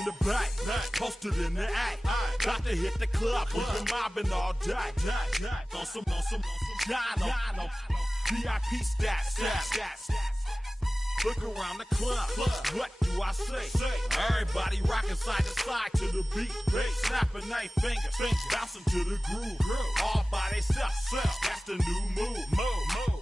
in the back, posted in the act. Got to hit the club, we've been mobbing all day. On some Dino, VIP stats. Look around the club, what do I say? Everybody rocking side to side to the beat. Snapping their fingers, bouncing to the groove. All by themselves, that's the new move.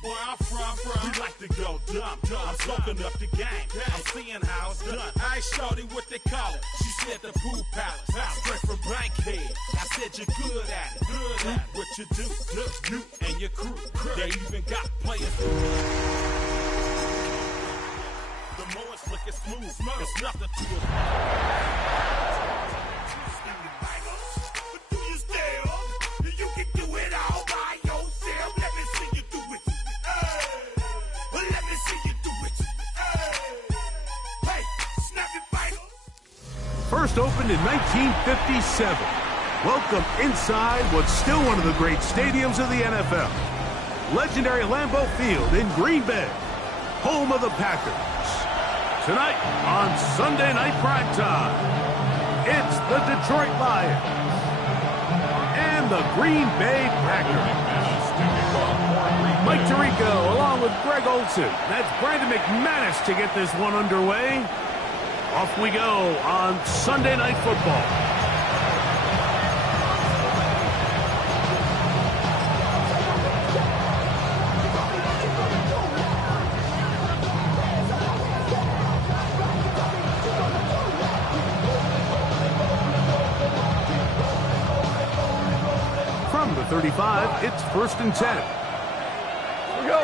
Where I'm from, we like to go dumb. I'm soaking up the game, I'm seeing how it's done. I shorty what they call it, she said the pool palace. Straight from Bankhead, I said you're good at it. What you do, you and your crew. They even got players. The more it's slick and smooth, it's nothing to it. But do you still? You can do it all by yourself. Let me see you do it. Let me see you do it. Hey, snap your fingers. First opened in 1957. Welcome inside what's still one of the great stadiums of the NFL. Legendary Lambeau Field in Green Bay, home of the Packers. Tonight on Sunday Night Primetime, it's the Detroit Lions and the Green Bay Packers. Mike Tirico along with Greg Olson. That's Brandon McManus to get this one underway. Off we go on Sunday Night Football. From the 35, it's 1st and 10. Here we go.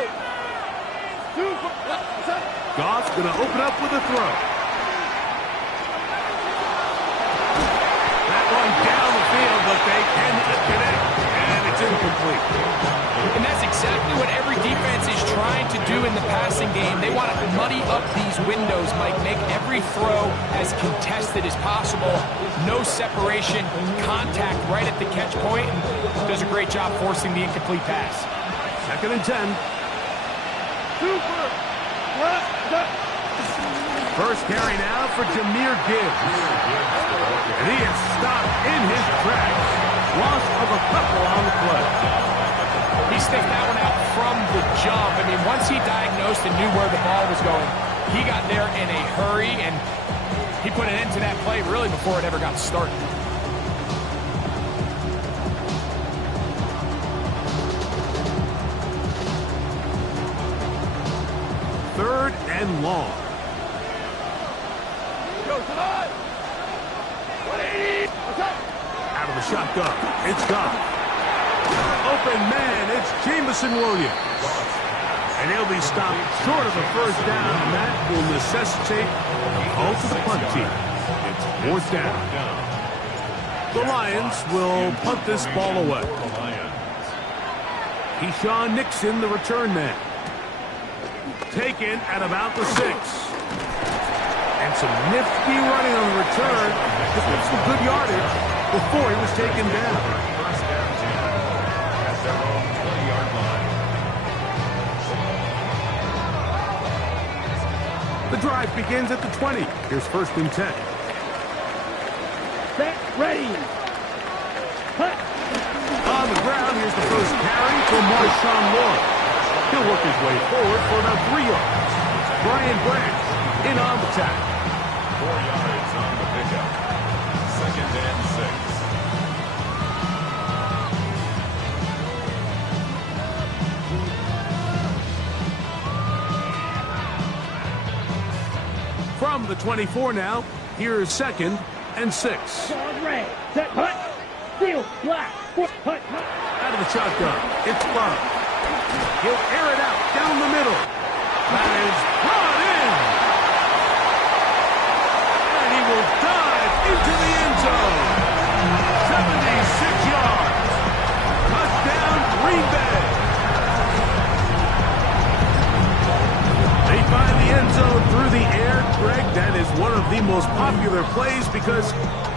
Goff's going to open up with a throw. That one down the field, but they can connect, and it's incomplete. And that's exactly what every defense is trying to do in the passing game. They want to muddy up these windows, Mike, make every throw as contested as possible. No separation, contact right at the catch point, and does a great job forcing the incomplete pass. 2nd and 10. First carry now for Jahmyr Gibbs. And he is stopped in his tracks. Loss of a couple on the play. He sniffed that one out from the jump. I mean, once he diagnosed and knew where the ball was going, he got there in a hurry, and he put an end to that play really before it ever got started. Third and long. Out of the shotgun, it's Goff. Open man, it's Jameson Williams. And he'll be stopped short of a first down, and that will necessitate a call to the punt team. It's 4th down. The Lions will punt this ball away. Keyshawn Nixon, the return man. Taken at about the 6. And some nifty running on the return. This was some good yardage before he was taken down. The drive begins at the 20. Here's 1st and 10. Set, ready. Hut. On the ground, here's the first carry for Marshawn Lloyd. He'll work his way forward for about 3 yards. Brian Branch in on the tackle. 4 yards on the pickup. 2nd and 6. From the 24 now, here's 2nd and 6. Red, set, hut. Steel, black, hut, hut. Out of the shotgun, it's Love. He'll air it out down the middle. That is brought in. And he will dive into the end zone. 76 yards. Touchdown, Green Bay. They find the end zone through the air. Greg, that is one of the most popular plays because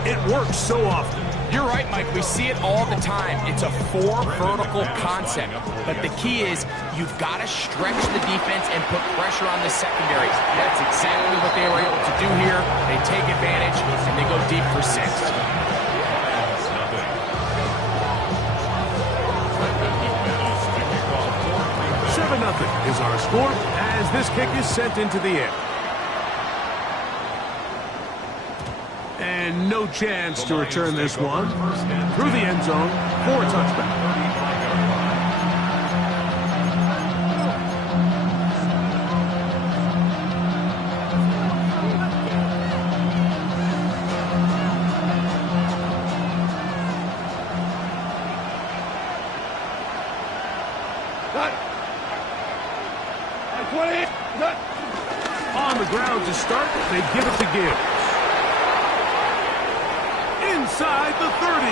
it works so often. You're right, Mike. We see it all the time. It's a 4 vertical concept. But the key is you've got to stretch the defense and put pressure on the secondary. That's exactly what they were able to do here. They take advantage, and they go deep for 6. 7-0 is our score as this kick is sent into the air. And no chance to return this one. Through the end zone for a touchback. On the ground to start, they give it to Gibbs. Inside the 30.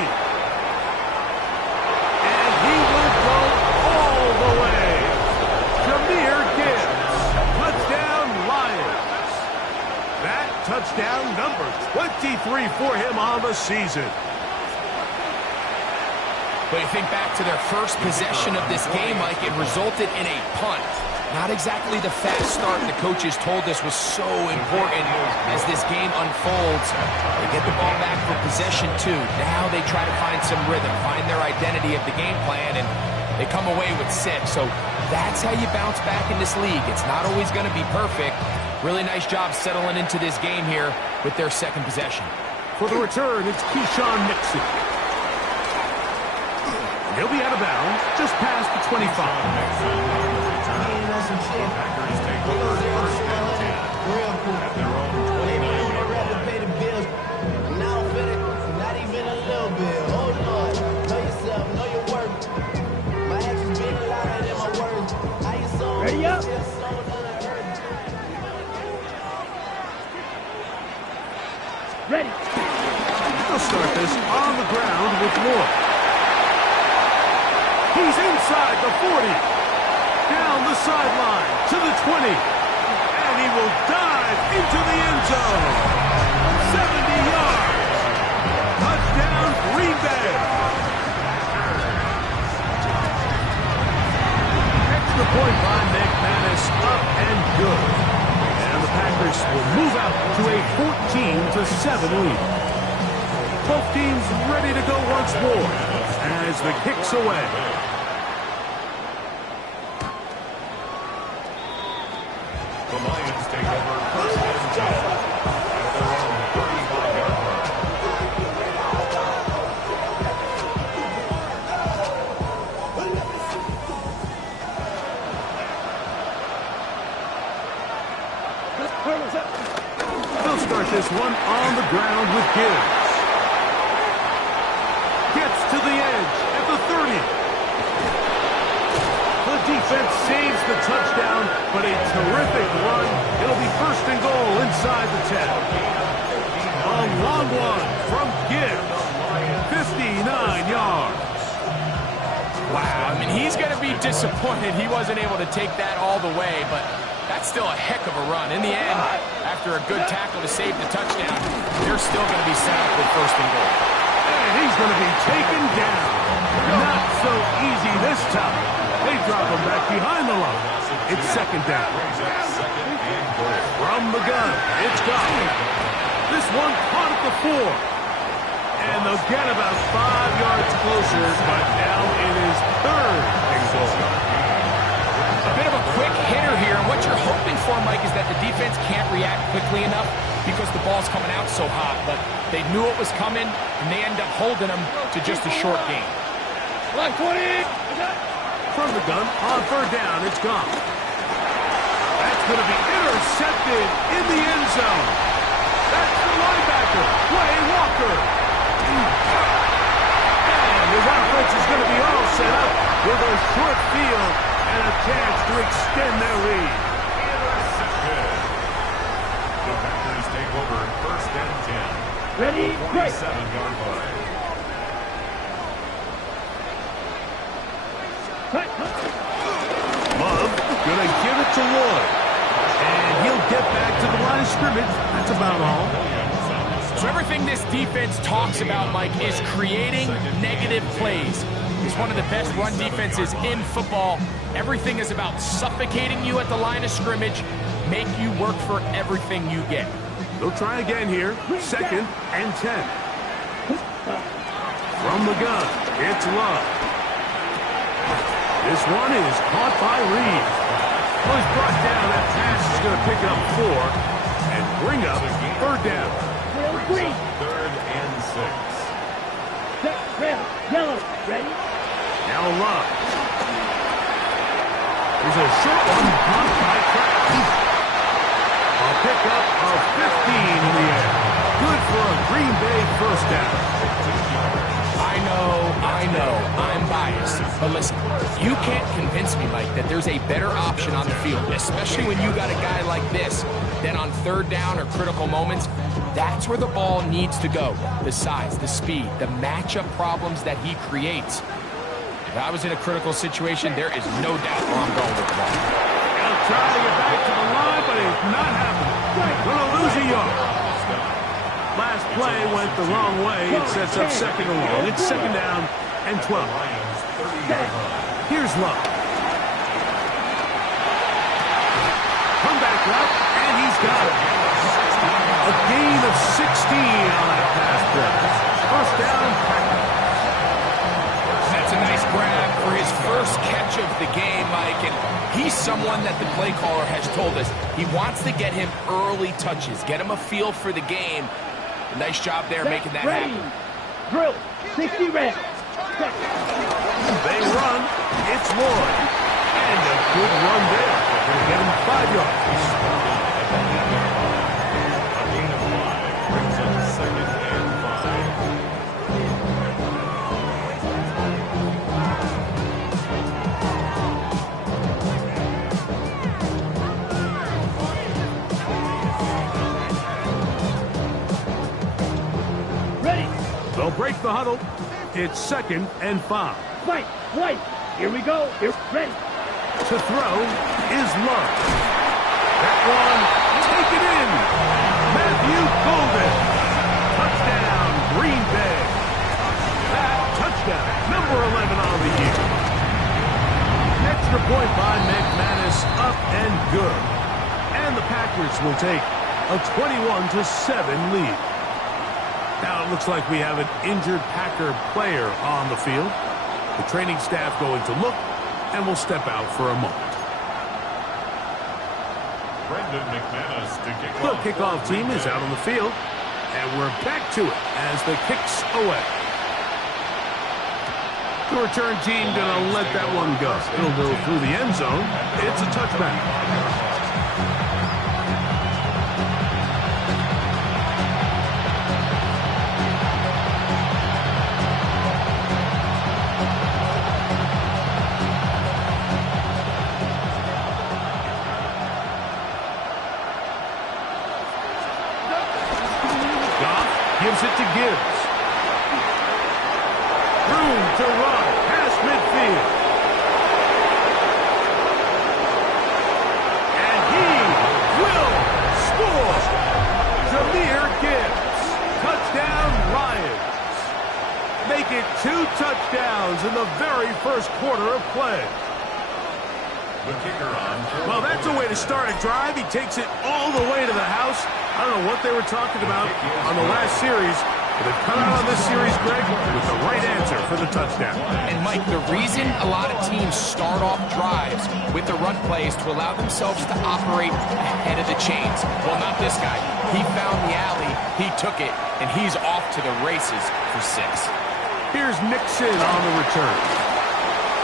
And he will go all the way. Jahmyr Gibbs. Touchdown, Lions. That touchdown number 23 for him on the season. But you think back to their first possession of this game, Mike, it resulted in a punt. Not exactly the fast start the coaches told us was so important as this game unfolds. They get the ball back for possession 2. Now they try to find some rhythm, find their identity of the game plan, and they come away with 6. So that's how you bounce back in this league. It's not always going to be perfect. Really nice job settling into this game here with their second possession. For the return, it's Keyshawn Nixon. He'll be out of bounds just past the 25. Packers take over first and 10 at their own 29-yard line. Now fit not even a little bit. Oh Lord, know yourself, know your worth. My actions being louder than my words. How you soul? Ready up? Ready. They'll start this on the ground with Moore. He's inside the 40. Down the sideline to the 20. And he will dive into the end zone. 70 yards. Touchdown, Green Bay. Extra point by McManus, up and good. And the Packers will move out to a 14-7 lead. Both teams ready to go once more as the kick's away. The Lions take over first and 10 at their own 35-yard line. They'll start this one on the ground with Gibbs. Gets to the edge at the 30. The defense saves the touchdown, but a terrific run. It'll be first and goal inside the 10. A long one from Gibbs. 59 yards. Wow, I mean, he's going to be disappointed he wasn't able to take that all the way, but that's still a heck of a run. In the end, after a good tackle to save the touchdown, they're still going to be set up with first and goal. And he's going to be taken down. Not so easy this time. They drop him back behind the line. It's second down. From the gun, it's gone. This one caught at the 4. And they'll get about 5 yards closer, but now it is third and goal. A bit of a quick hitter here. What you're hoping for, Mike, is that the defense can't react quickly enough because the ball's coming out so hot. But they knew it was coming, and they end up holding them to just a short gain. From the gun, on third down, it's gone. That's going to be intercepted in the end zone. That's the linebacker, Quay Walker. And his offense is going to be all set up with a short field and a chance to extend their lead. The Packers take over first and 10. Ready, break. 47-yard line. Love gonna give it to Lloyd. And he'll get back to the line of scrimmage. That's about all. So everything this defense talks about, Mike, is creating negative plays. It's one of the best run defenses in football. Everything is about suffocating you at the line of scrimmage, make you work for everything you get. They'll try again here. 2nd and 10. From the gun, it's Love. This one is caught by Reed. Well, he's brought down. That pass is going to pick up 4 and bring up 3rd down. 3rd and 6. Set, red, yellow, ready? Now Love. There's a short one caught by Kraft. A pickup of 15 in the air. Good for a Green Bay 1st down. I know, I'm biased. But listen, you can't convince me, Mike, that there's a better option on the field, especially when you got a guy like this, then on 3rd down or critical moments, that's where the ball needs to go. The size, the speed, the matchup problems that he creates. If I was in a critical situation, there is no doubt where I'm going with the ball. They'll try to get back to the line, but it's not happening. Going to lose a yard. Last play went the wrong way. It sets up 2nd and long. It's 2nd down and 12. Here's Love. Comeback route, and he's got it. A gain of 16 on that pass play. 1st down, Packers. That's a nice grab for his first catch of the game, Mike, and he's someone that the play caller has told us he wants to get him early touches, get him a feel for the game. Nice job there making that happen. Drill, 60 red. They run, it's Lloyd. And a good run there. Going to get him 5 yards. A gain of 5 brings up 2nd and 5. Ready. They'll break the huddle. It's 2nd and 5. Fight, white. Here we go. Here, ready. To throw is Love. That one, take it in. Matthew Golden. Touchdown, Green Bay. That touchdown, number 11 on the year. Extra point by McManus, up and good. And the Packers will take a 21-7 lead. Now it looks like we have an injured Packer player on the field. The training staff going to look, and will step out for a moment. Brendan McManus to kick The off. kickoff team is out on the field, and we're back to it as the kick's away. The return team going to let that one go. It'll go through the end zone. It's a touchback. Gives it to Gibbs. Room to run past midfield. And he will score. Jahmyr Gibbs. Touchdown Lions. Make it 2 touchdowns in the very first quarter of play. The kicker on. Well, that's a way to start a drive. He takes it all the way to the house. I don't know what they were talking about on the last series, but they've come out on this series, Greg, with the right answer for the touchdown. And, Mike, the reason a lot of teams start off drives with the run plays to allow themselves to operate ahead of the chains. Well, not this guy. He found the alley, he took it, and he's off to the races for 6. Here's Nixon on the return.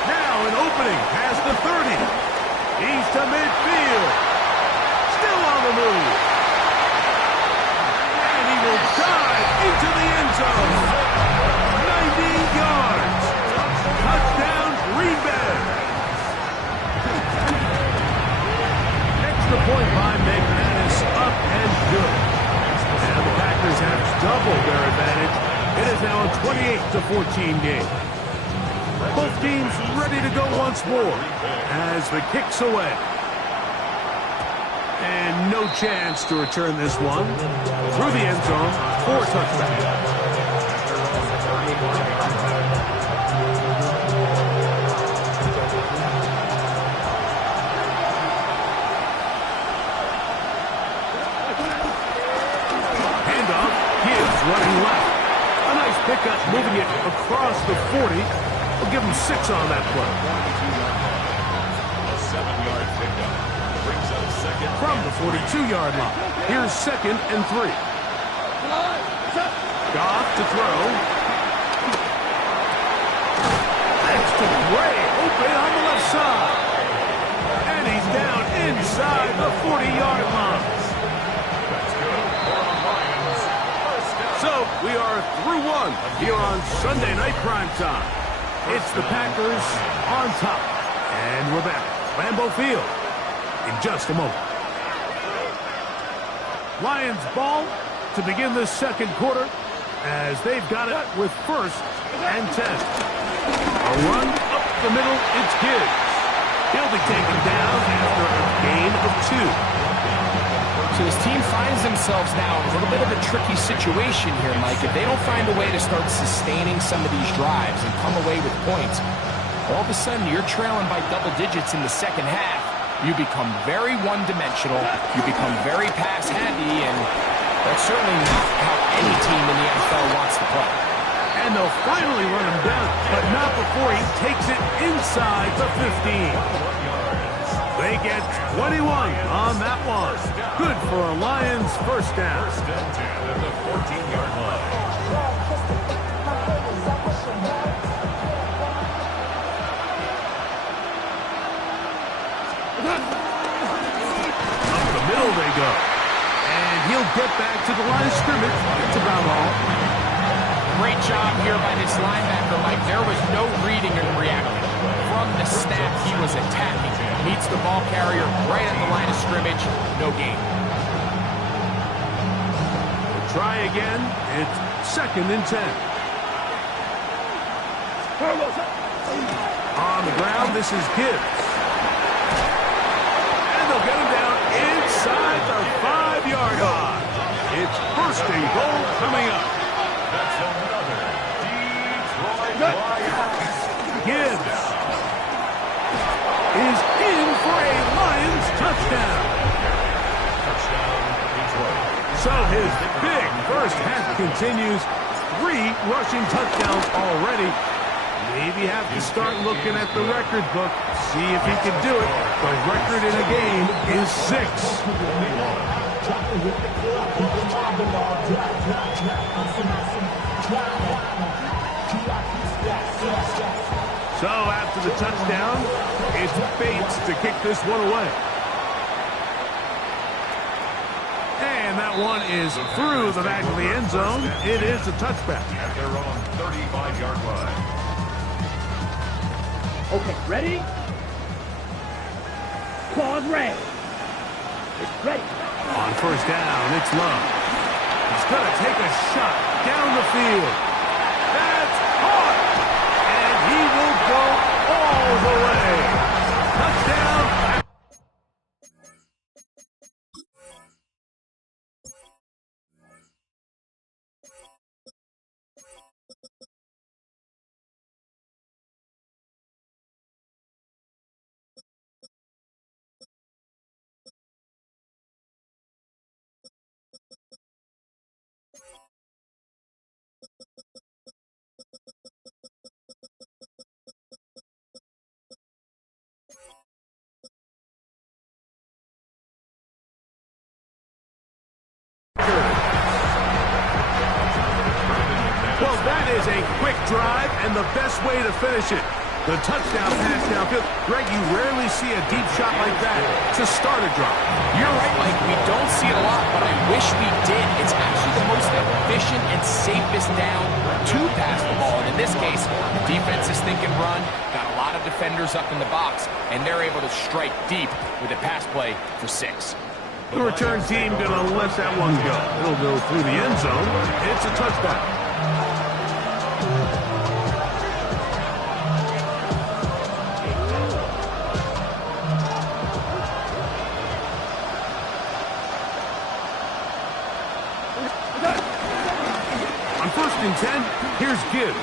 Now an opening past the 30. He's to midfield. Still on the move. And he will dive into the end zone. 90 yards. Touchdown, Green Bay. Extra point by McManus, up and good. And the Packers have doubled their advantage. It is now a 28-14 game. Both teams ready to go once more as the kick's away. And no chance to return this one. Through the end zone for a touchback. Handoff, Gibbs running left. A nice pickup, moving it across the 40. We'll give him 6 on that play. A 7-yard pickup. Brings up second. From the 42-yard line. Here's 2nd and 3. Goff to throw. Next to Gray, open on the left side. And he's down inside the 40-yard line. That's good for the Lions. First down. So we are through one here on Sunday Night Primetime. It's the Packers on top. And we're back. Lambeau Field in just a moment. Lions ball to begin the second quarter as they've got it with 1st and 10. A run up the middle, it's Gibbs. He'll be taken down after a gain of 2. So this team finds themselves now in a little bit of a tricky situation here, Mike. If they don't find a way to start sustaining some of these drives and come away with points, all of a sudden you're trailing by double digits in the second half. You become very one-dimensional. You become very pass-heavy, and that's certainly not how any team in the NFL wants to play. And they'll finally run him down, but not before he takes it inside the 15. They get 21 on that one. Good for a Lions first down. First and 10 at the 14-yard line. Up the middle they go. And he'll get back to the line of scrimmage. It's about all. Great job here by this linebacker, Mike. There was no reading and reacting. From the snap, he was attacking. Meets the ball carrier right at the line of scrimmage. No gain. Try again. It's 2nd and 10. On the ground, this is Gibbs. And they'll get him down inside the 5-yard line. It's 1st and goal coming up. That's another Detroit Lions. Gibbs is in for a Lions touchdown. Touchdown, Detroit. So his big first half continues. 3 rushing touchdowns already. Maybe have to start looking at the record book. See if he can do it. The record in a game is 6. So after the touchdown, it's Bates to kick this one away. And that one is through the back of the end zone. It is a touchback. At their own 35-yard line. Okay, ready? Claws red. It's ready. On first down, it's Love. He's going to take a shot down the field. That's caught. And he will go all the way. Touchdown. Well, that is a quick drive and the best way to finish it. The touchdown pass downfield. Greg, you rarely see a deep shot like that to start a drive. You're right, Mike. We don't see it a lot, but I wish we did. It's actually the most efficient and safest down to pass the ball. And in this case, the defense is thinking run, got a lot of defenders up in the box, and they're able to strike deep with a pass play for 6. The return team going to let that one go. It'll go through the end zone. It's a touchback. On 1st and 10, here's Gibbs.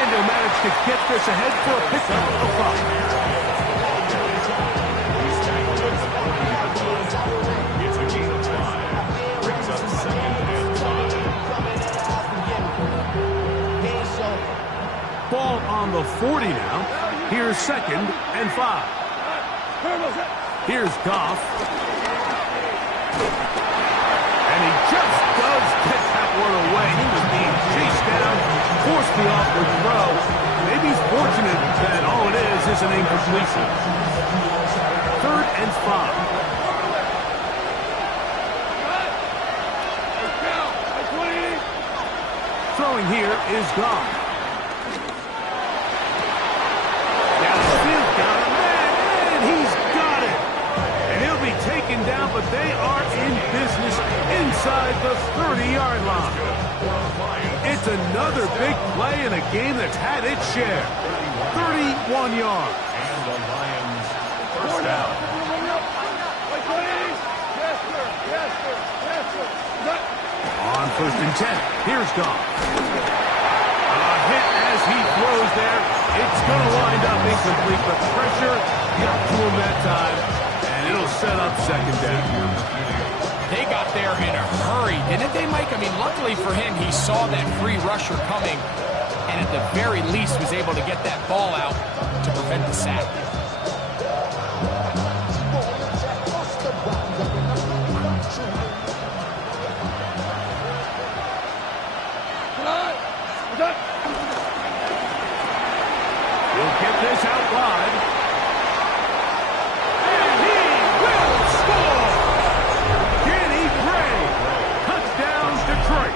And he'll manage to get this ahead for a pickup of 5. It's a gain of 5. Brings up 2nd and 5. Ball on the 40 now. Here's 2nd and 5. Here's Goff. And he just does get that one away. He was being chased down, forced the awkward throw. Maybe he's fortunate that all it is an incompletion. 3rd and 5. Throwing here is Goff. Downfield, got a man, and he's got it. And he'll be taken down, but they are in business inside the 30-yard line. It's another big play in a game that's had its share. 31 yards. And the Lions first down. On 1st and 10, here's Goff. A hit as he throws there. It's going to wind up incomplete, but pressure got to him that time, and it'll set up 2nd down. They got there in a hurry, didn't they, Mike? I mean, luckily for him, he saw that free rusher coming, and at the very least was able to get that ball out to prevent the sack. He'll get this out wide. And he will score! Kenny Gray. Touchdown, Detroit.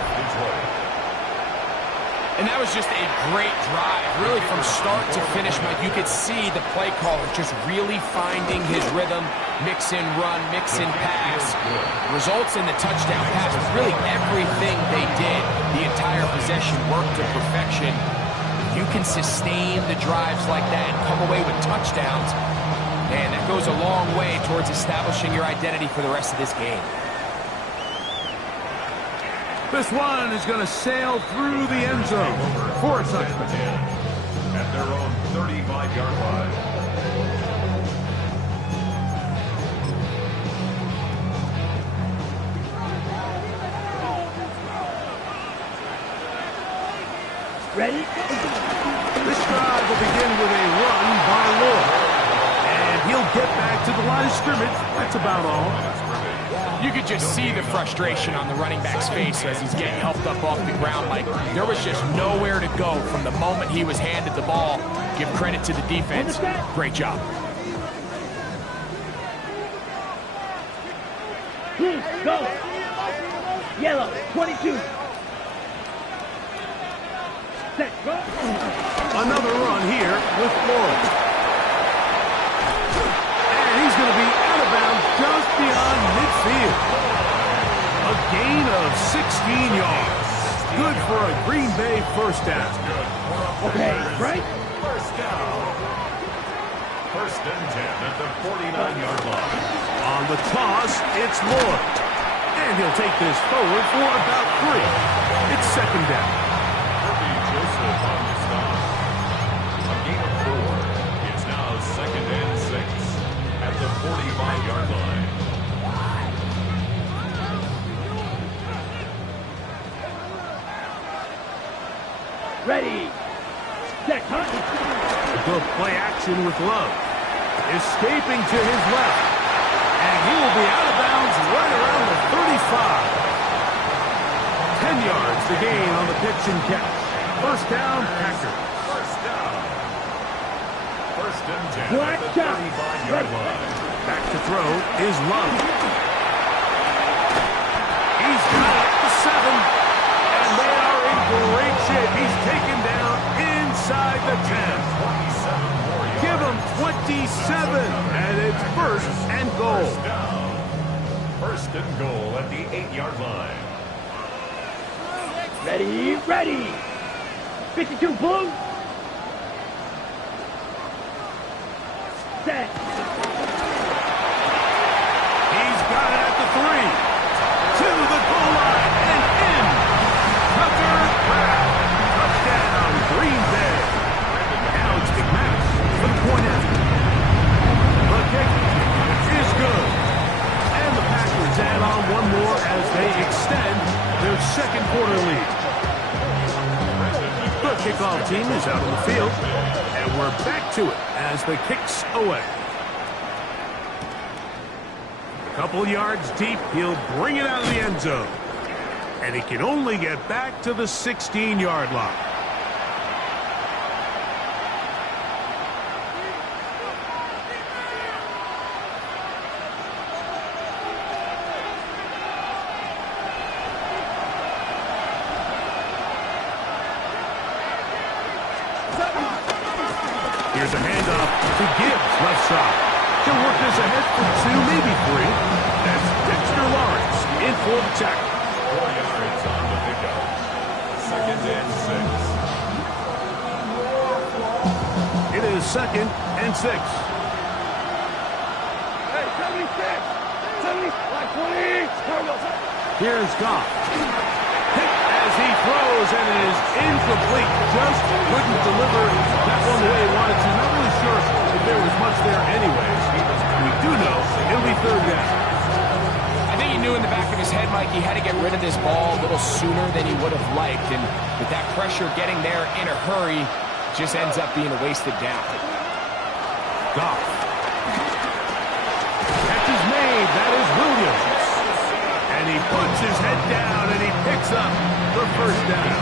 And that was just a great drive, really from start to finish, Mike. You could see the play caller just really finding his rhythm, mix and run, mix and pass. Results in the touchdown pass. Really everything they did, the entire possession worked to perfection. You can sustain the drives like that and come away with touchdowns, and that goes a long way towards establishing your identity for the rest of this game. This one is going to sail through the end zone for a touchdown. At their own 35-yard line. Ready? This drive will begin with a run by Lloyd. And he'll get back to the line of scrimmage. That's about all. You could just see the frustration on the running back's face as he's getting helped up off the ground. Like, there was just nowhere to go from the moment he was handed the ball. Give credit to the defense. Great job. Please, go! Yellow, 22. Set, go! Another run here with Lloyd. And he's going to be out of bounds just beyond midfield. A gain of 16 yards. Good for a Green Bay first down. Okay, right? First down. 1st and 10 at the 49-yard line. On the toss, it's Lloyd. And he'll take this forward for about 3. It's 2nd down. Joseph on the stop. A gain of 4. It's now 2nd and 6 at the 45-yard line. Ready. Set, hunt. Good play action with Love. Escaping to his left. And he will be out of bounds right around the 35. 10 yards to gain on the pitch and catch. First down, Packers. First down. 1st and 10 Black at the shot. 35-yard line. Back to throw is Love. He's got it at the 7. And they are in great shape. He's taken down inside the 10. Give him 27. And it's 1st and goal. First down. 1st and goal at the 8-yard line. Ready, ready. 52 blue. Set. He's got it at the 3. To the goal line. three-quarter lead. The kickoff team is out on the field, and we're back to it as the kick's away. A couple yards deep, he'll bring it out of the end zone. And he can only get back to the 16-yard line. Here's a handoff to Gibbs, left side. He'll work this ahead for 2, maybe 3. That's Dexter Lawrence in for the tackle. 4 yards on the pickup. 2nd and 6. It is 2nd and 6. Hey, 76! 20! Here's Goff. Hit as he throws, and it is incomplete. Just couldn't deliver that one the way he wanted to. Not really sure if there was much there anyways. We do know it'll be 3rd down. I think he knew in the back of his head, Mike, he had to get rid of this ball a little sooner than he would have liked. And with that pressure getting there in a hurry, just ends up being a wasted down. Goff. Catch is made. That is Williams. And he puts his head down, and he picks up the 1st down.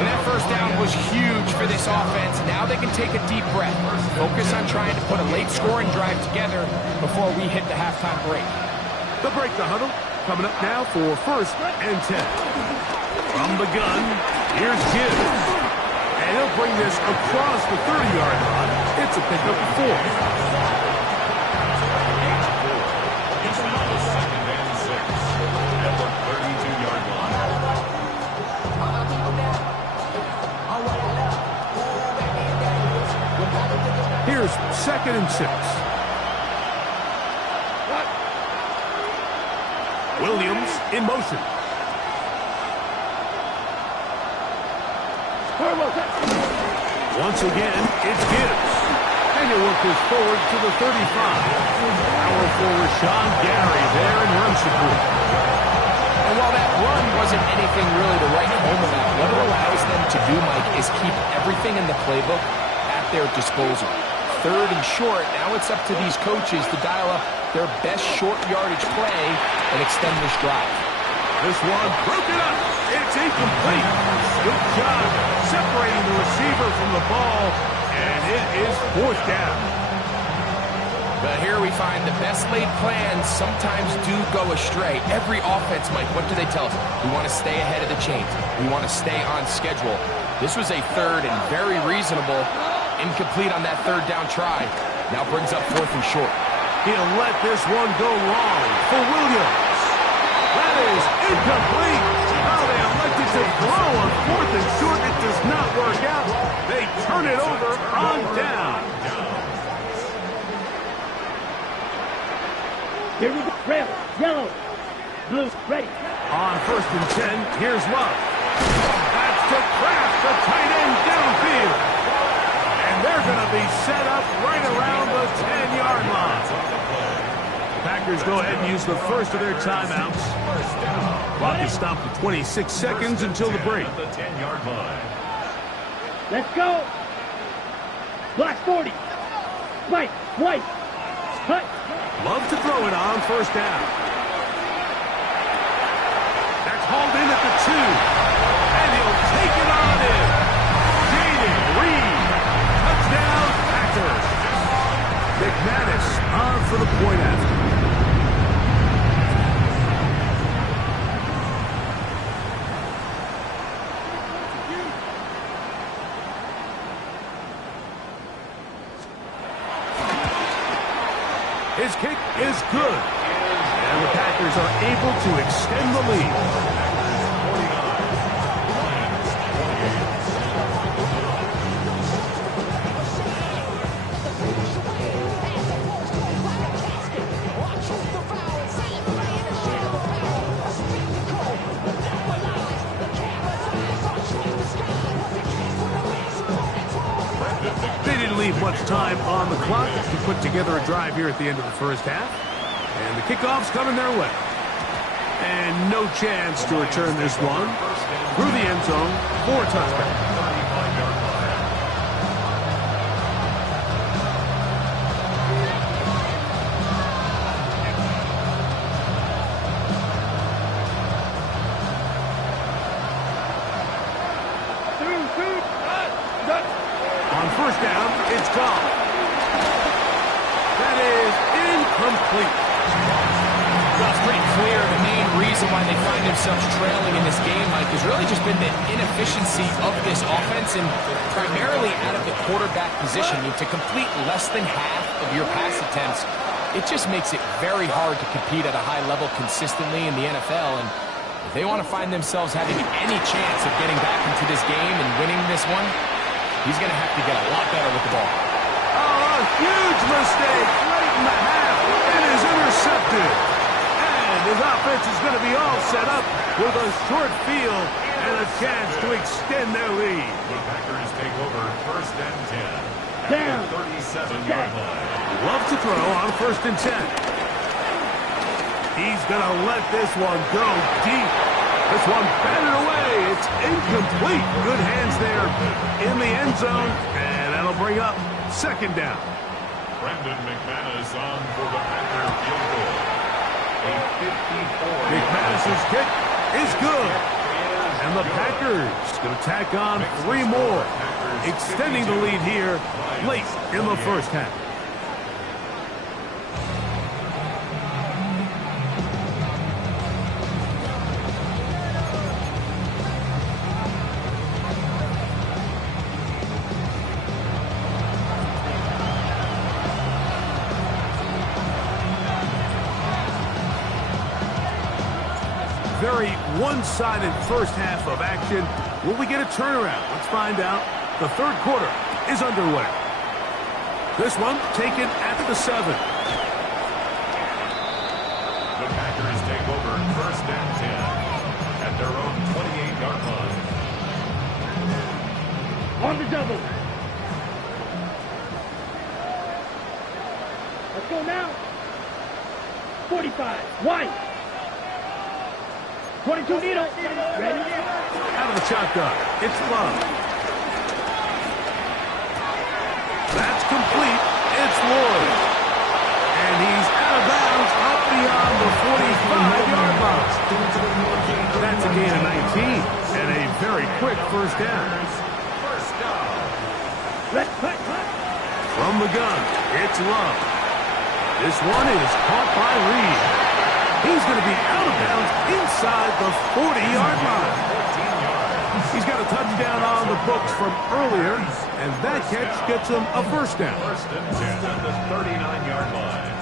And that 1st down was huge for this offense. Now they can take a deep breath. Focus on trying to put a late scoring drive together before we hit the halftime break. The break, the huddle, coming up now for 1st and 10. From the gun, here's Gibbs. And he'll bring this across the 30-yard line. It's a pickup of 4. It's now 2nd and 6 at the 32-yard line. Here's 2nd and 6. Williams in motion. Once again, it's Gibbs. And he'll work this forward to the 35. Power forward Sean Gary there in run support. And while that run wasn't anything really to write home about, what it allows them to do, Mike, is keep everything in the playbook at their disposal. 3rd and short, now it's up to these coaches to dial up their best short yardage play and extend this drive. This one broken up. It's incomplete. Good job separating the receiver from the ball, and it is 4th down. But here we find the best laid plans sometimes do go astray. Every offense, Mike, what do they tell us? We want to stay ahead of the chains. We want to stay on schedule. This was a 3rd and very reasonable. Incomplete on that 3rd down try. Now brings up 4th and short. He'll let this one go long for Williams. That is incomplete. Now they elected to throw on 4th and short. It does not work out. They turn it over on down. Here we go. Red, yellow, blue, ready. On 1st and 10, here's Love. That's to Kraft, the tight end downfield. And they're going to be set up right around the 10-yard line. The Packers go ahead and use the first of their timeouts. Clock is stopped at 26 seconds until the break. The 10-yard line. Let's go. Black 40. White, white. Cut. Love to throw it on 1st down. That's hauled in at the 2. And he'll take it on in. Jaden Reed. Touchdown, Packers. McManus on for the point after. His kick is good. And the Packers are able to extend the lead. They didn't leave much time on the clock to put together a drive here at the end of the 1st half. And the kickoff's coming their way. And no chance to return this one through the end zone for a touchback. On first down, it's gone. That is incomplete. Well, it's pretty clear the main reason why they find themselves trailing in this game, Mike, has really just been the inefficiency of this offense and primarily out of the quarterback position. I mean, to complete less than half of your pass attempts, it just makes it very hard to compete at a high level consistently in the NFL. And if they want to find themselves having any chance of getting back into this game and winning this one, he's going to have to get a lot better with the ball. Oh, a huge mistake late in the half. It is intercepted. And his offense is going to be all set up with a short field and a chance to extend their lead. The Packers take over first and 10 Down. at the 37-yard line. Love to throw on first and 10. He's going to let this one go deep. This one batted away. It's incomplete. Good hands there in the end zone. And that'll bring up second down. Brandon McManus on for the Packer field goal. A 54. McManus's kick is good. And the Packers going to tack on 3 more, extending the lead here late in the first half. Very one-sided first half of action. Will we get a turnaround? Let's find out. The third quarter is underway. This one taken at the 7. The Packers take over first and 10 at their own 28-yard line. On the double. Let's go now. 45. White. 22 needle. Ready? Out of the shotgun. It's Love. That's complete. It's Lloyd. And he's out of bounds up beyond the 45-yard line. That's a gain of 19 and a very quick first down. First down. From the gun, it's Love. This one is caught by Reed. He's going to be out of bounds inside the 40-yard line. He's got a touchdown on the books from earlier, and that catch gets him a first down. First and 10 at the 39-yard line.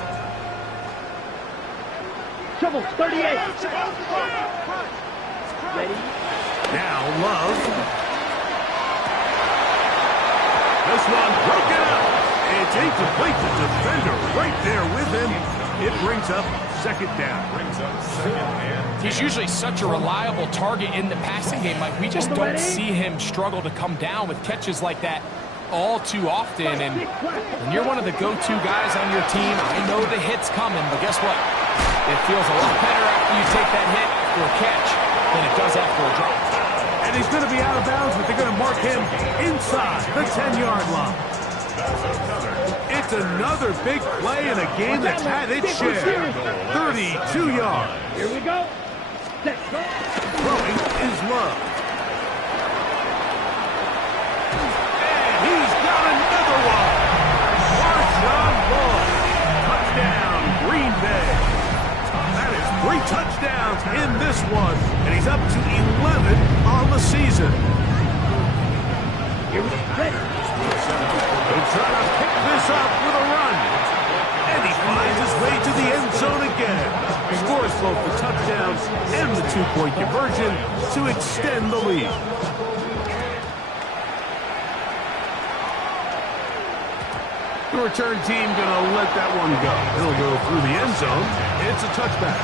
Shovel. 38. Ready? Now Love. This one broken up. It's incomplete. The defender right there with him. It brings up second down. He's usually such a reliable target in the passing game. Like, we just don't see him struggle to come down with catches like that all too often. And when you're one of the go-to guys on your team, I know the hit's coming, but guess what? It feels a lot better after you take that hit for a catch than it does after a drop. And he's going to be out of bounds, but they're going to mark him inside the 10-yard line. It's another big play in a game that's had its share. 32 yards. Here we go. Let's go. Throwing is Love. And he's got another one. Marshawn Lloyd. Touchdown, Green Bay. That is 3 touchdowns in this one, and he's up to 11 on the season. Here we go. He'll try to pick this up with a run. And he finds his way to the end zone again. Scores both the touchdowns and the 2-point conversion to extend the lead. The return team going to let that one go. It'll go through the end zone. It's a touchback.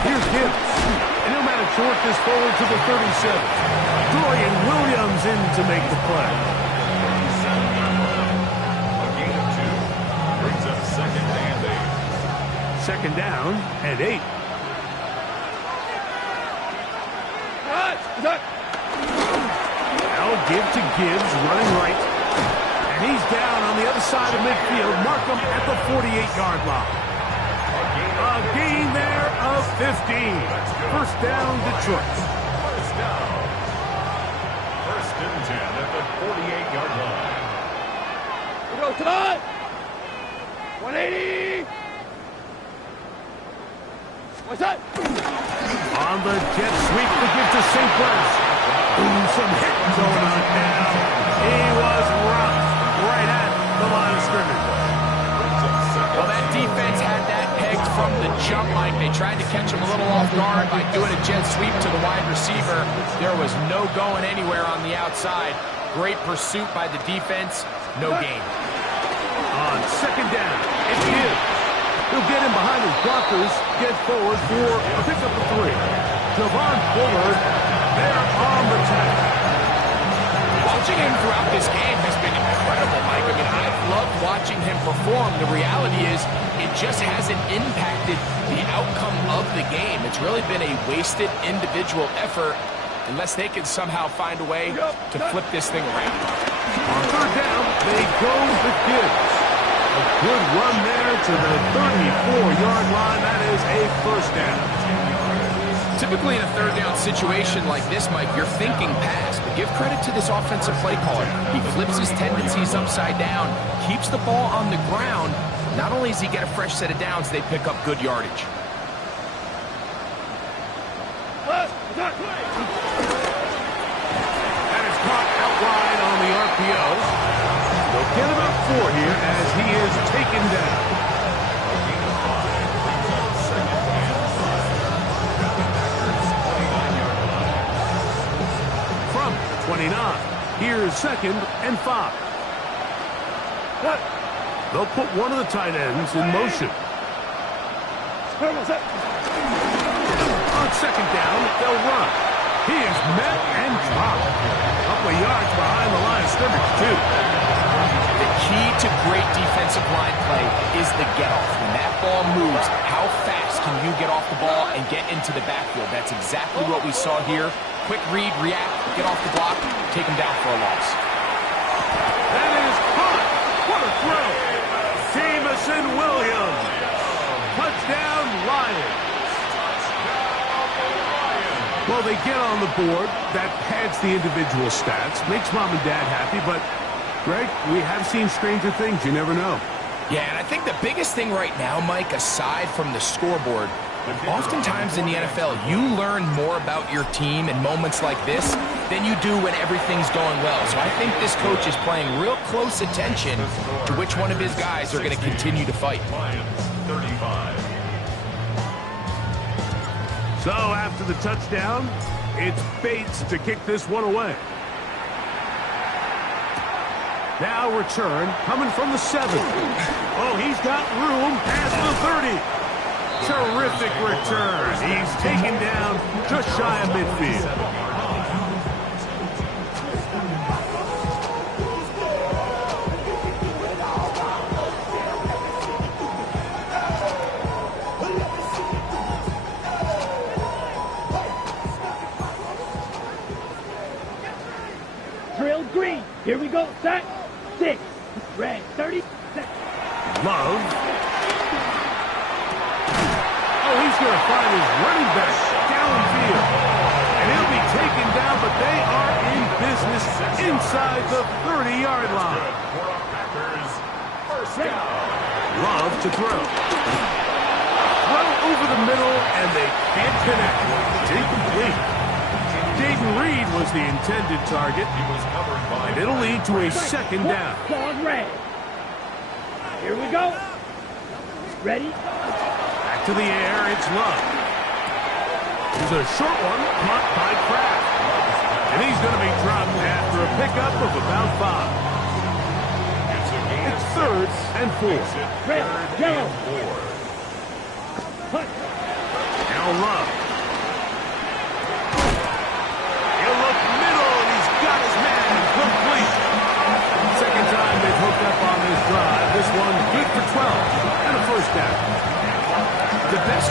Here's Gibbs. And he'll manage work this forward to the 37. Dorian Williams in to make the play. A gain of 2 brings up second and 8. Second down and 8. Now give to Gibbs, running right. And he's down on the other side of midfield. Markham at the 48-yard line. A gain there of 15. First down, Detroit. First down. First and 10 at the 48-yard line. We go tonight. 180. What's that? On the jet sweep to give to St. Louis. Ooh, some hitting going on now. He was rough right at the line of scrimmage. Well, that defense had that pegged from the jump, Mike. They tried to catch him a little off guard by doing a jet sweep to the wide receiver. There was no going anywhere on the outside. Great pursuit by the defense. No gain. On second down, it's Gibbs. He'll get in behind his blockers, get forward for a pickup of 3. Javon Bullard, there on the tackle. Watching him throughout this game has been incredible, Mike. I mean, I've loved watching him perform. The reality is it just hasn't impacted the outcome of the game. It's really been a wasted individual effort unless they can somehow find a way to flip this thing around. On third down, they go with Gibbs. A good run there to the 34-yard line. That is a first down. Typically in a third down situation like this, Mike, you're thinking pass, but give credit to this offensive play caller. He flips his tendencies upside down, keeps the ball on the ground. Not only does he get a fresh set of downs, they pick up good yardage. That is caught out wide on the RPO. They'll get about 4 here as he is taken down. From 29, here's second and 5. They'll put one of the tight ends in motion. On second down, they'll run. He is met and dropped. A couple of yards behind the line of scrimmage, too. The key to great defensive line play is the get-off. When that ball moves, how fast can you get off the ball and get into the backfield? That's exactly what we saw here. Quick read, react, get off the block, take him down for a loss. That is caught. What a throw. Jamison Williams. Touchdown, Lions. Well, they get on the board. That pads the individual stats, makes mom and dad happy, but Greg, we have seen stranger things. You never know. Yeah, and I think the biggest thing right now, Mike, aside from the scoreboard, oftentimes in the NFL, you learn more about your team in moments like this than you do when everything's going well. So I think this coach is paying real close attention to which one of his guys are going to continue to fight. 35. So after the touchdown, it's Bates to kick this one away. Now return coming from the 7. Oh, he's got room past the 30. Terrific return. He's taken down just shy of midfield. Drill green. Here we go. Set. 6. Red. 30. Set. Love. Oh, he's going to find his running back downfield. And he'll be taken down, but they are in business inside the 30-yard line. First down. Love to throw. Throw over the middle, and they can't connect. It's incomplete. Jaden Reed was the intended target. And it'll lead to a second down. Dog red. Here we go. Ready? Back to the air, it's Love. Here's a short one, caught by Kraft. And he's going to be dropped after a pickup of about 5. It's third and 4. Red. Yellow. Hut. Now Love.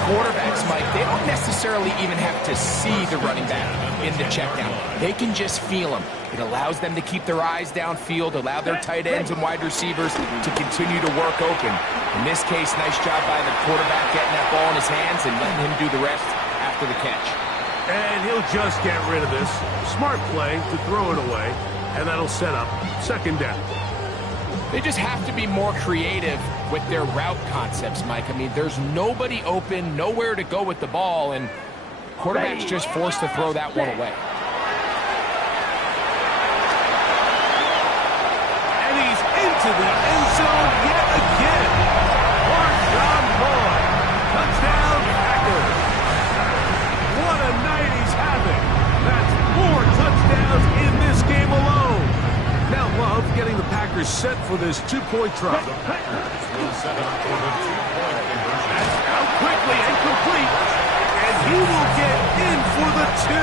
quarterbacks, Mike, they don't necessarily even have to see the running back in the check down. They can just feel him. It allows them to keep their eyes downfield, allow their tight ends and wide receivers to continue to work open. In this case, nice job by the quarterback getting that ball in his hands and letting him do the rest after the catch. And he'll just get rid of this. Smart play to throw it away, and that'll set up second down. They just have to be more creative with their route concepts, Mike. I mean, there's nobody open, nowhere to go with the ball, and quarterback's just forced to throw that one away. And he's into the end zone yet again. Marshawn Boyd. Touchdown, Packers. What a night he's having. That's 4 touchdowns in this game alone. Now Love getting the Packers set for this 2-point try. That's out quickly and complete. And he will get in for the 2.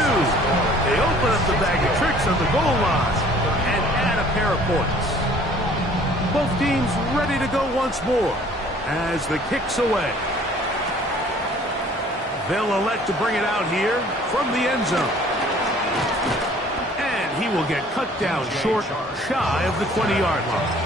They open up the bag of tricks on the goal line and add a pair of points. Both teams ready to go once more as the kick's away. They'll elect to bring it out here from the end zone. And he will get cut down short, shy of the 20-yard line.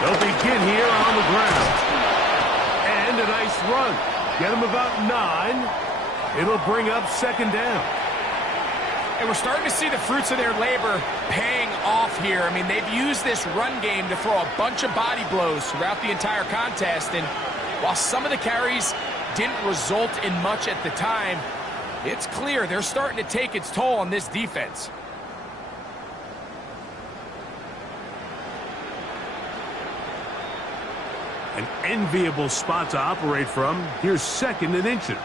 They'll begin here on the ground. And a nice run. Get him about 9. It'll bring up second down. And we're starting to see the fruits of their labor paying off here. I mean, they've used this run game to throw a bunch of body blows throughout the entire contest. And while some of the carries didn't result in much at the time, it's clear they're starting to take its toll on this defense. An enviable spot to operate from. Here's second and inches.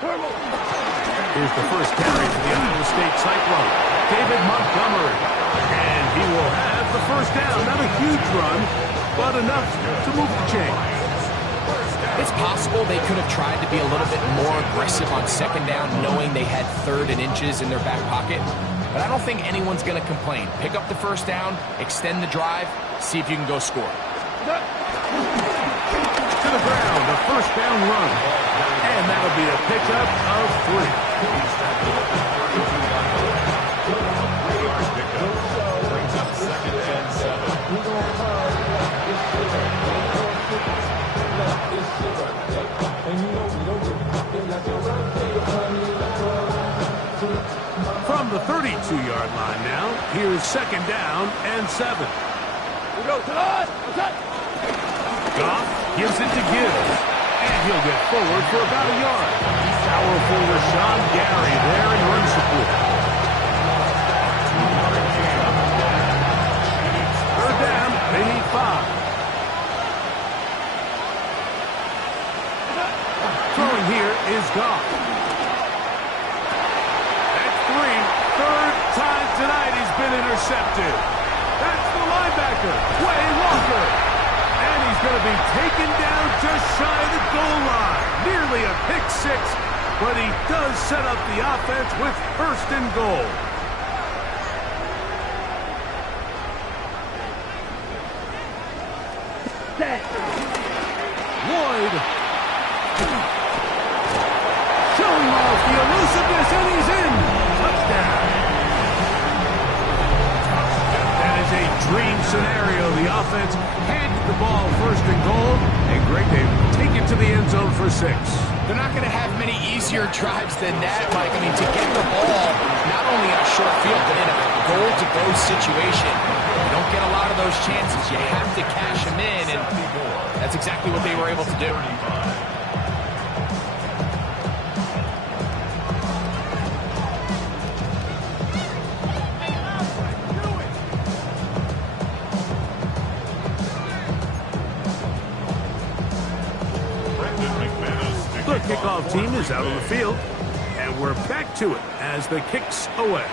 Here's the first carry for the Iowa State Cyclone, David Montgomery. And he will have the first down. Not a huge run, but enough to move the chains. It's possible they could have tried to be a little bit more aggressive on second down, knowing they had third and inches in their back pocket. But I don't think anyone's going to complain. Pick up the first down, extend the drive, see if you can go score. To the ground, a first down run. And that'll be a pickup of 3. From the 32-yard line now, here's second down and 7. Goff gives it to Gibbs, and he'll get forward for about a yard. Powerful Rashawn Gary there in run support. Third down, they need 5. Throwing here is Goff. That's 3. Third time tonight he's been intercepted. That's the linebacker, Wayne Walker. And he's going to be taken down just shy of the goal line. Nearly a pick 6, but he does set up the offense with first and goal. Lloyd. Showing off the elusiveness, and he's in. Touchdown. That is a dream scenario. The offense handed the ball first and goal, and Greg, they take it to the end zone for 6. They're not going to have many easier drives than that, Mike. I mean, to get the ball not only on a short field, but in a goal-to-go situation. You don't get a lot of those chances. You have to cash them in, and that's exactly what they were able to do. The kickoff team is out on the field, and we're back to it as the kick's away.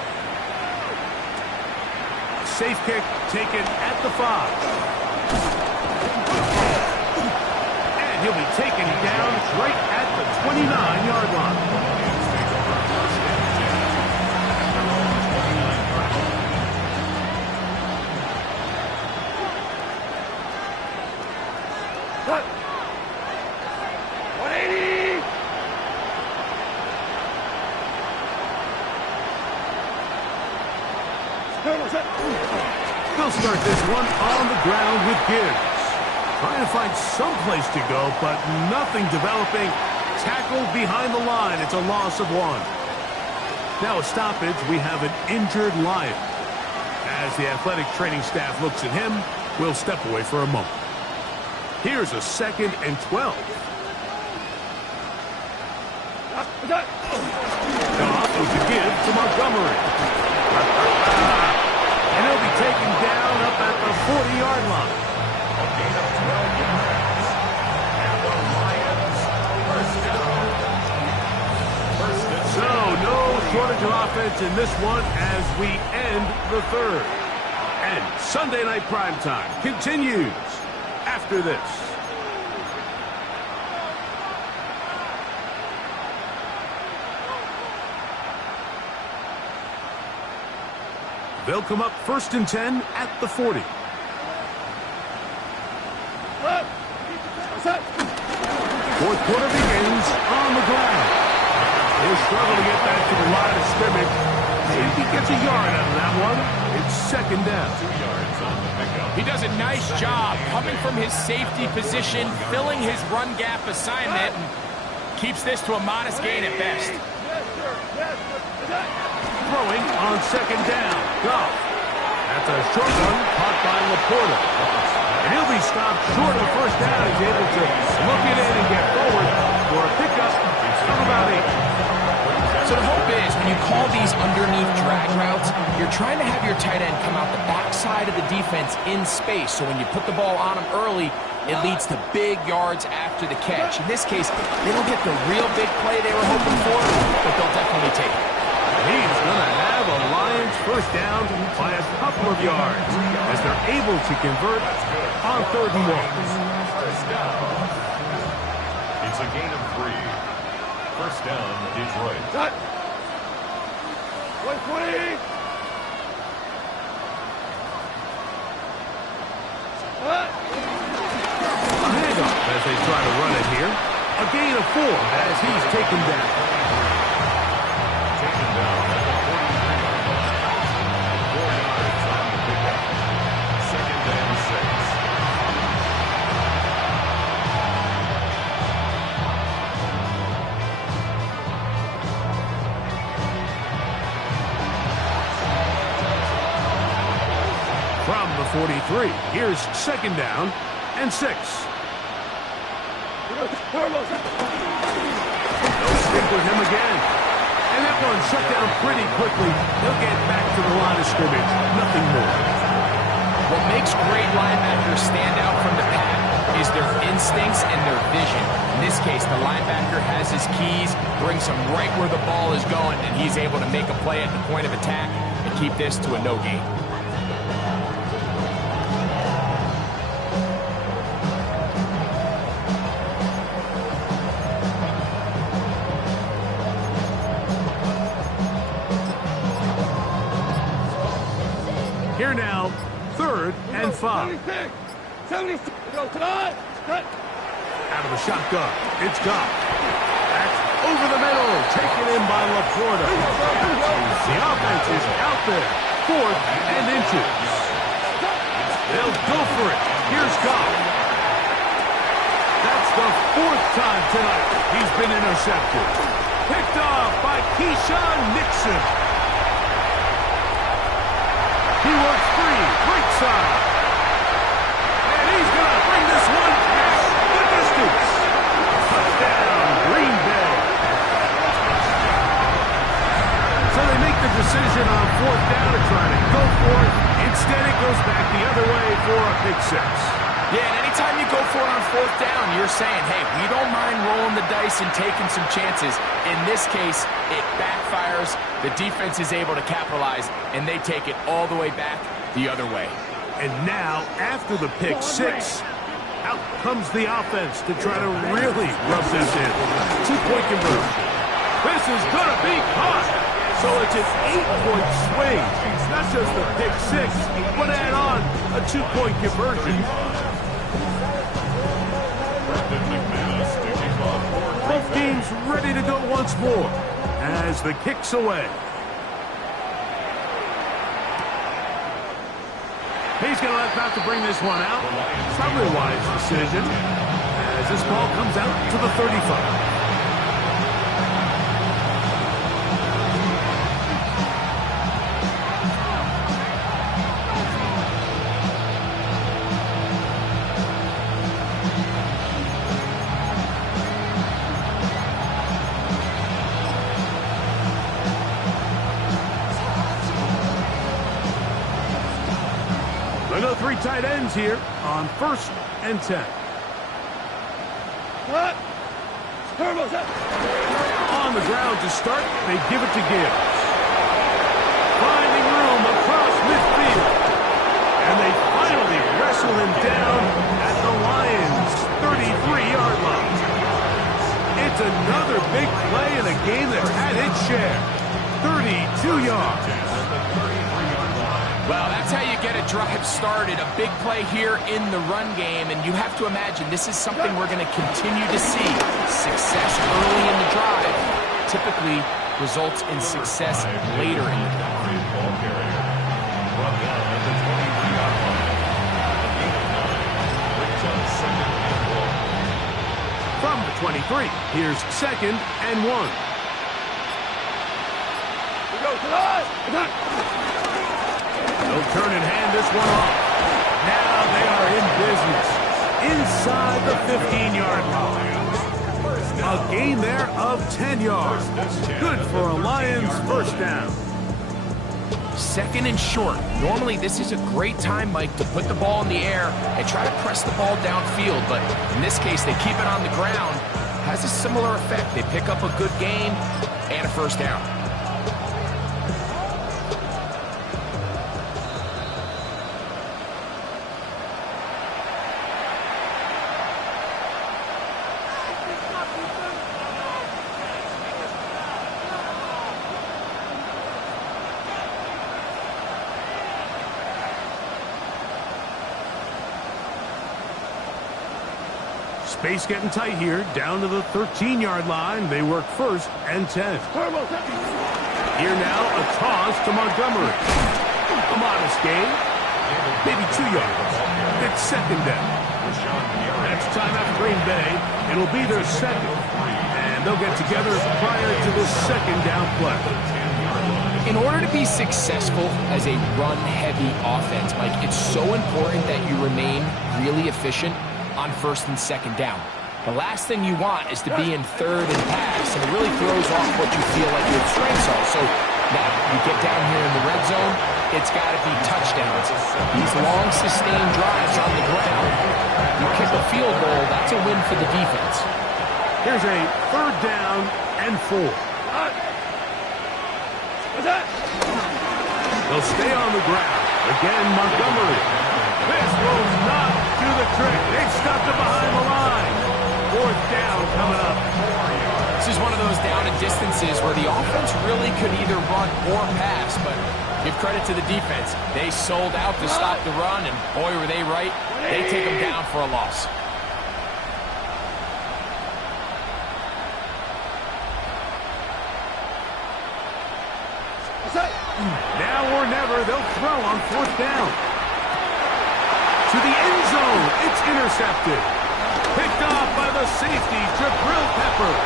Safe kick taken at the 5. And he'll be taken down right at the 29-yard line. They'll start this one on the ground with Gibbs. Trying to find some place to go, but nothing developing. Tackled behind the line. It's a loss of 1. Now a stoppage. We have an injured Lion. As the athletic training staff looks at him, we'll step away for a moment. Here's a 2nd and 12. Goff with the give to Montgomery. And he'll be taken down up at the 40-yard line. A gain of 12 yards. And the Lions first down. So no shortage of offense in this one as we end the 3rd. And Sunday Night Primetime continues after this. They'll come up 1st and 10 at the 40. Fourth quarter begins on the ground. He'll struggle to get back to the line of scrimmage. Maybe he gets a yard out of that one. It's 2nd down. 2 yards on the pickup. He does a nice job coming from his safety position, filling his run gap assignment, and keeps this to a modest gain at best. Throwing on 2nd down. Goff. That's a short one caught by Laporta. And he'll be stopped short of 1st down. He's able to look it in and get forward for a pickup of about 8. So the hope is when you call these underneath drag routes, you're trying to have your tight end come out the backside of the defense in space. So when you put the ball on him early, it leads to big yards after the catch. In this case, they don't get the real big play they were hoping for, but they'll definitely take it. He's going to have a Lions 1st down by a couple of yards as they're able to convert on 3rd and 1. First down. It's a gain of 3. 1st down, Detroit. 120. A handoff as they try to run it here. A gain of 4 as he's taken down. Taken down at the 43-yard line. 4 yards on the pickup. 2nd and 6. From the 43, here's 2nd down and 6. They'll stick with him again. And that one shut down pretty quickly. He'll get back to the line of scrimmage. Nothing more. What makes great linebackers stand out from the pack is their instincts and their vision. In this case, the linebacker has his keys, brings him right where the ball is going, and he's able to make a play at the point of attack and keep this to a no gain. Here now, 3rd and 5. 76. Go tonight. Out of the shotgun, it's Goff. That's over the middle, taken in by Laporta. The offense is out there, 4th and inches. They'll go for it. Here's Goff. That's the 4th time tonight he's been intercepted. Picked off by Keyshawn Nixon. He works free, right side. And he's going to bring this one past the distance. Touchdown, Green Bay. So they make the decision on 4th down to try to go for it. Instead, it goes back the other way for a pick 6. Yeah, and anytime you go for it on 4th down, you're saying, hey, we don't mind rolling the dice and taking some chances. In this case, it backfires. The defense is able to capitalize, and they take it all the way back the other way. And now, after the pick 6, Out comes the offense to try to really rub this in. 2-point conversion. This is going to be caught. So it's an 8-point swing. Not just a pick six, but add on a 2-point conversion. Both teams ready to go once more as the kick's away. He's going to let back to bring this one out. Probably a wise decision as this ball comes out to the 35. Three tight ends here on 1st and 10. What? On the ground to start, they give it to Gibbs. Finding room across midfield. And they finally wrestle him down at the Lions' 33-yard line. It's another big play in a game that had its share. 32 yards. Well, that's how you get a drive started. A big play here in the run game, and you have to imagine this is something we're going to continue to see. Success early in the drive typically results in success later in the drive. From the 23, here's 2nd and 1. They'll turn and hand this one off. Now they are in business inside the 15-yard line. A gain there of 10 yards. Good for a Lions first down. 2nd and short. Normally this is a great time, Mike, to put the ball in the air and try to press the ball downfield. But in this case, they keep it on the ground. Has a similar effect. They pick up a good gain and a first down. Space getting tight here, down to the 13-yard line. They work 1st and 10. Here now, a toss to Montgomery. A modest gain, maybe 2 yards. It's 2nd down. Next time out for Green Bay, it'll be their 2nd. And they'll get together prior to this 2nd down play. In order to be successful as a run-heavy offense, Mike, it's so important that you remain really efficient on 1st and 2nd down. The last thing you want is to be in 3rd and pass, and it really throws off what you feel like your strengths are. So now you get down here in the red zone, it's got to be touchdowns. These long sustained drives on the ground, you kick a field goal, that's a win for the defense. Here's a 3rd down and 4. They'll stay on the ground. Again, Montgomery. This will not do the trick. They've stopped it behind the line. 4th down coming up. This is one of those down and distances where the offense really could either run or pass, but give credit to the defense. They sold out to stop the run, and boy, were they right. They take them down for a loss. Now or never, they'll throw on 4th down. To the end zone, it's intercepted. Picked off by the safety, Jabril Peppers.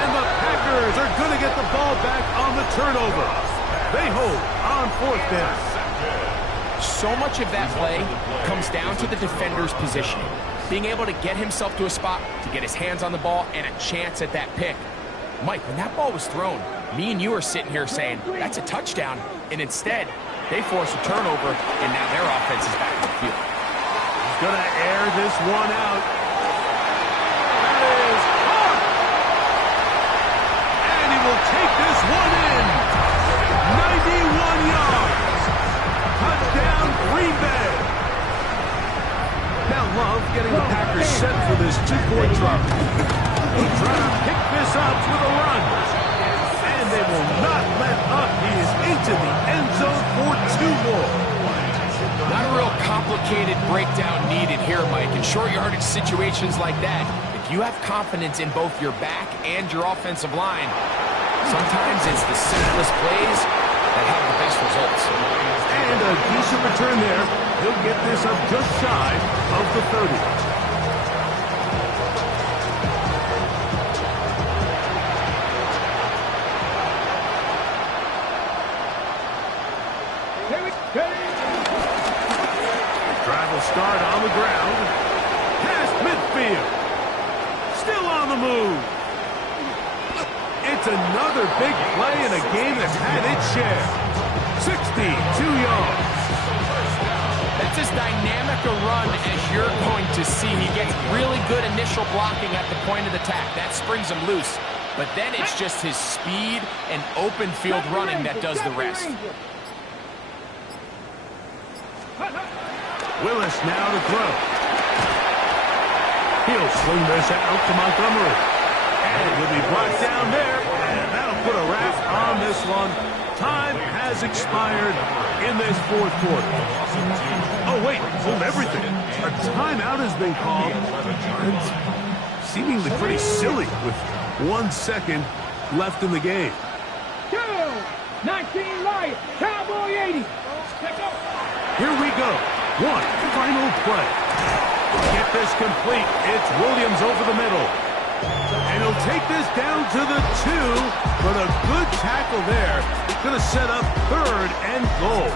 And the Packers are going to get the ball back on the turnover. They hold on 4th down. So much of that play comes down to the defender's positioning. Being able to get himself to a spot, to get his hands on the ball, and a chance at that pick. Mike, when that ball was thrown, me and you are sitting here saying, that's a touchdown. And instead, they force a turnover, and now their offense is back on the field. He's going to air this one out. That is caught. And he will take this one in. 91 yards. Touchdown, Green Bay. now love getting the Packers set for this 2-point drop. He'll try to pick this up with a run. And they will not let up. He is into the end zone for 2 more. Not a real complicated breakdown needed here, Mike. In short yardage situations like that, if you have confidence in both your back and your offensive line, sometimes it's the simplest plays that have the best results. And a decent return there. He'll get this up just shy of the 30. Drive will start on the ground. Past midfield. Still on the move. It's another big play in a game that's had its share. 62 yards. That's as dynamic a run as you're going to see. He gets really good initial blocking at the point of attack. That springs him loose. But then it's just his speed and open field running that does the rest. Willis now to throw. He'll swing this out to Montgomery. And he'll be brought down there. And that'll put a wrap on this one. Time has expired in this 4th quarter. Oh, wait. Hold everything. A timeout has been called. It's seemingly pretty silly with 1 second left in the game. 2, 19 Lions, Cowboy 80. Here we go. 1 final play. Get this complete. It's Williams over the middle. And he'll take this down to the 2, but a good tackle there. Going to set up 3rd and goal.